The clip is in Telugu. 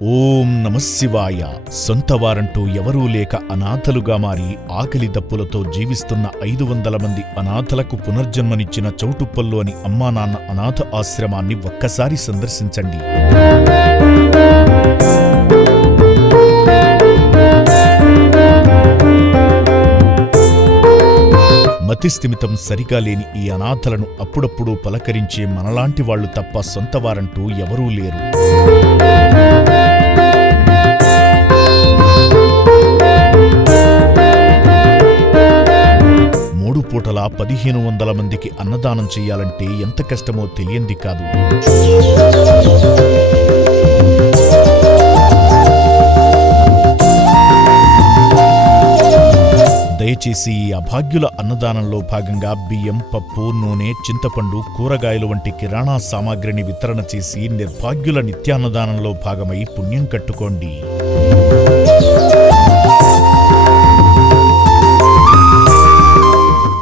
ఓం నమఃశివాయ. సొంతవారంటూ ఎవరూ లేక అనాథలుగా మారి ఆకలి దప్పులతో జీవిస్తున్న 500 మంది అనాథలకు పునర్జన్మనిచ్చిన చౌటుప్పల్లోని అమ్మానాన్న అనాథ ఆశ్రమాన్ని ఒక్కసారి సందర్శించండి. మతిస్థిమితం సరిగా లేని ఈ అనాథలను అప్పుడప్పుడు పలకరించే మనలాంటి వాళ్లు తప్ప సొంతవారంటూ ఎవరూ లేరు. మూడు పూటలా 1500 మందికి అన్నదానం చెయ్యాలంటే ఎంత కష్టమో తెలియంది కాదు. దయచేసి ఈ అభాగ్యుల అన్నదానంలో భాగంగా బియ్యం, పప్పు, నూనె, చింతపండు, కూరగాయలు వంటి కిరాణా సామాగ్రిని వితరణ చేసి నిర్భాగ్యుల నిత్యాన్నదానంలో భాగమై పుణ్యం కట్టుకోండి.